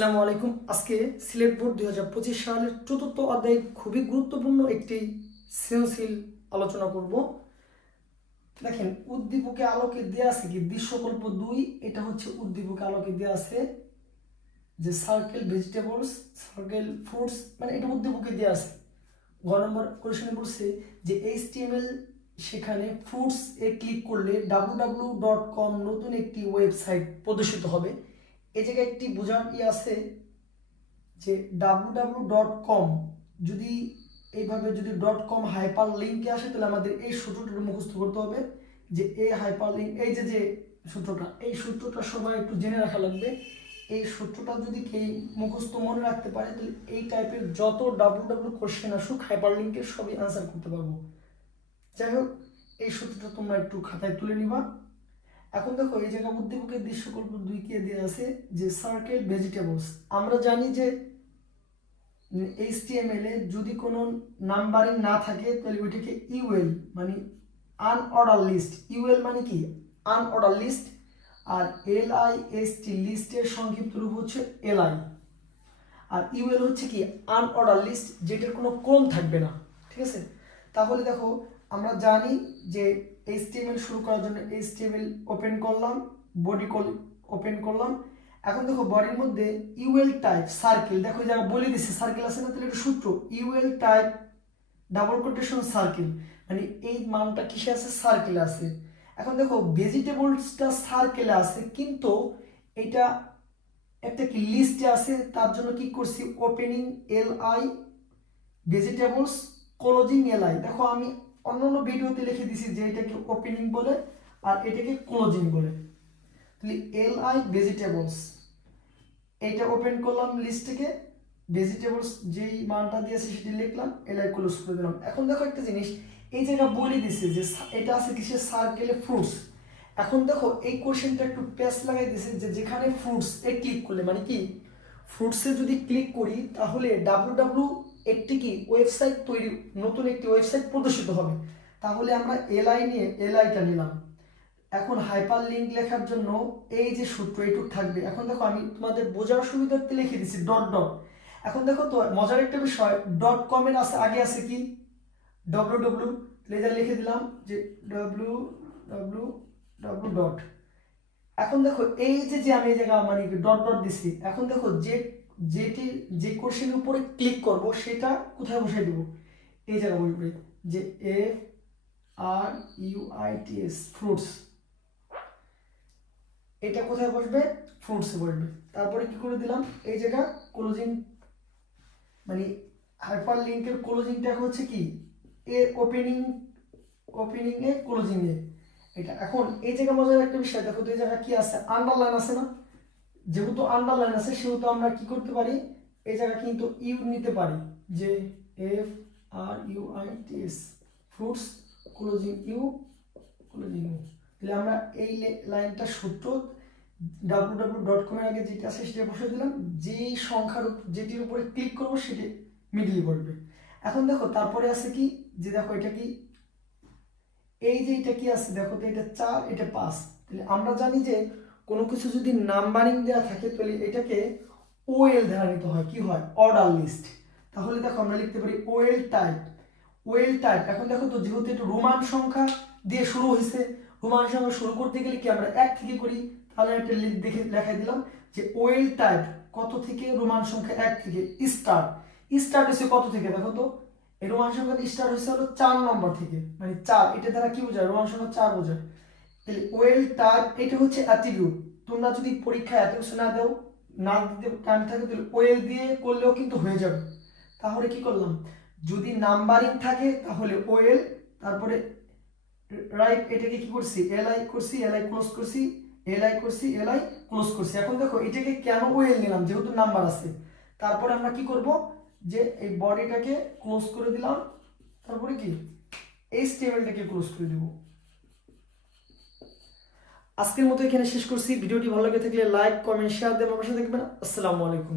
আসসালামু আলাইকুম। আজকে সিলেট বোর্ড 2025 সালের চতুর্থ অধ্যায়ে খুবই গুরুত্বপূর্ণ একটি সৃজনশীল আলোচনা করব। দেখেন, উদ্দীপকে আলোকে দেওয়া আছে কি দৃশ্যকল্প 2। এটা হচ্ছে উদ্দীপকে আলোকে দেওয়া আছে যে সার্কেল ভেজিটেবলস, সার্কেল ফ্রুটস, মানে এটা উদ্দীপকে দেওয়া আছে। ঘ নম্বর কোশ্চেনে বলছে যে HTML সেখানে ফ্রুটস এ ক্লিক করলে www.com নতুন একটি ওয়েবসাইট প্রদর্শিত হবে। এই জায়গায় একটি বোঝার আছে যে www.com যদি এইভাবে যদি .com হাইপার লিঙ্কে আসে তাহলে আমাদের এই সূত্রটা মুখস্থ করতে হবে যে এই হাইপার লিঙ্ক, এই যে সূত্রটা, এই সূত্রটা সবাই একটু জেনে রাখা লাগবে। এই সূত্রটা যদি কেউ মুখস্থ মনে রাখতে পারে তাহলে এই টাইপের যত www কোশ্চেন আসুক হাইপার লিঙ্কের সবই আনসার করতে পারবো। যাই হোক, এই সূত্রটা তোমরা একটু খাতায় তুলে নিবা। এখন দেখো, এই জায়গা উদ্দীপকের দৃশ্যকল্প 2 কে দেওয়া আছে যে সার্কেল ভেজিটেবলস। আমরা জানি যে HTML এ যদি কোনো নাম্বারিং না থাকে তাহলে ওইটাকে ইউএল মানে আনঅর্ডার লিস্ট। ইউএল মানে কি আনঅর্ডার লিস্ট, আর LIST লিস্টের সংক্ষিপ্ত রূপ হচ্ছে LI। আর ইউএল হচ্ছে কি আনঅর্ডার লিস্ট, যেটার কোনো ক্রম থাকবে না। ঠিক আছে, তাহলে দেখো আমরা জানি যে HTML শুরু করার জন্য HTML ওপেন করলাম, বডি ওপেন করলাম। এখন দেখো বডির মধ্যে ইউএল টাইপ সার্কেল, দেখো যারা বলে দিচ্ছে সার্কেল আছে না, তাহলে এটা সূত্র UL type double quotation circle, মানে এই মানটা কিসে আছে সার্কেলে আছে। এখন দেখো ভেজিটেবলসটা সার্কেলে আছে কিন্তু এটা একটা কি লিস্টে আছে, তার জন্য কি করছি opening LI vegetables, closing LI। দেখো আমি অন্যান্য ভিডিওতে লিখে দিছি যে এটাকে ওপেনিং বলে আর এটাকে ক্লোজিং বলে। তাহলে LI ভেজিটেবলস এইটা ওপেন করলাম লিস্ট থেকে, ভেজিটেবলস যেই মানটা দিয়েছে সেটি লিখলাম, LI ক্লোজ করে দিলাম। এখন দেখো একটা জিনিস এই জায়গা বলে দিছে যে এটা আছে কিসের সার্কেলে ফ্রুটস। এখন দেখো এই কোশ্চেনটা একটু প্যাচ লাগাই দিছে যে যেখানে ফ্রুটস এ ক্লিক করলে মানে কি ফ্রুটসে যদি ক্লিক করি তাহলে www একটি কি ওয়েবসাইট তৈরি, নতুন একটি ওয়েবসাইট প্রদর্শিত হবে। তাহলে আমরা LI নিয়ে LIটা নিলাম। এখন হাইপার লিঙ্ক লেখার জন্য এই যে সূত্র এইটুক থাকবে। এখন দেখো আমি তোমাদের বোঝার সুবিধার্থে লিখে দিচ্ছি ডট ডট। এখন দেখো তো মজার একটা বিষয়, .com এর আছে আগে আছে কি www, লেজার লিখে দিলাম যে www ডট। এখন দেখো এই যে আমি এই জায়গা মানে ডট ডট দিছি, এখন দেখো যে কোশ্চেনের উপরে ক্লিক করব সেটা কোথায় বসাই দেব, এই জায়গা বলবে যে FRUITS ফ্রুটস, এটা কোথায় বসবে ফ্রুটসে বসবে। তারপরে কি করে দিলাম এই জায়গা ক্লোজিং, মানে হাইপার লিঙ্কের ক্লোজিংটা হচ্ছে কি ওপেনিং এ ক্লোজিং এ এটা। এখন এই জায়গা মজার একটা বিষয় দেখো তো, এই জায়গা কি আছে আন্ডারলাইন আছে না, যেহেতু আন্ডারলাইন আছে সেহেতু আমরা কি করতে পারি এই জায়গা কিন্তু ইউ নিতে পারি যে FRUITS fruits closing you closing you. তাহলে আমরা এই লাইনটা সূত্র www.com এর আগে যেটা আছে সেটা বসিয়ে দিলাম, যেই সংখ্যার যেটির উপরে ক্লিক করবো সেটি মিডলে পড়বে। এখন দেখো তারপরে আছে কি যে দেখো এটা কি এই যে এটা কি আছে দেখো তো, এটা 4 এটা 5। তাহলে আমরা জানি যে কোনো কিছু যদি নাম্বারিং দেওয়া থাকে তাহলে এটাকে OL ধরে নিতে হয়, কি হয় অর্ডার লিস্ট। তাহলে দেখো আমরা লিখতে পারি OL টাইপ, OL টাইপ। এখন দেখো তো যেহেতু এটা রোমান সংখ্যা দিয়ে শুরু হয়েছে, রোমান সংখ্যা শুরু করতে গেলে কি আমরা 1 থেকে করি, তাহলে একটা দেখে লেখাই দিলাম যে OL টাইপ কত থেকে রোমান সংখ্যা 1 থেকে স্টার্ট হয়েছে কত থেকে, দেখো তো এই রোমান সংখ্যা স্টার্ট হয়েছে হলো 4 নম্বর থেকে, মানে 4 এটা দ্বারা কি বোঝায় রোমান সংখ্যা 4 বোঝায়। তাহলে OL টাইপ এটা হচ্ছে অ্যাট্রিবিউট। তোমরা যদি পরীক্ষায় এত কিছু না দাও, না দিতে টাইম থাকে তাহলে OL দিয়ে করলেও কিন্তু হয়ে যাবে। তাহলে কি করলাম যদি নাম্বারিং থাকে তাহলে OL, তারপরে রাইট এটাকে কি করছি LI করছি, LI ক্লোজ করছি, LI করছি, LI ক্লোজ করছি। এখন দেখো এটাকে কেন OL নিলাম যেহেতু নাম্বার আছে। তারপরে আমরা কি করব যে এই বডিটাকে ক্লোজ করে দিলাম, তারপরে কি HTMLটাকে ক্লোজ করে দেব। আজকের মতো এখানে শেষ করছি। ভিডিওটি ভালো লাগে থাকলে লাইক কমেন্ট শেয়ার দিয়ে আমার পাশে থাকবেন। আসসালামু আলাইকুম।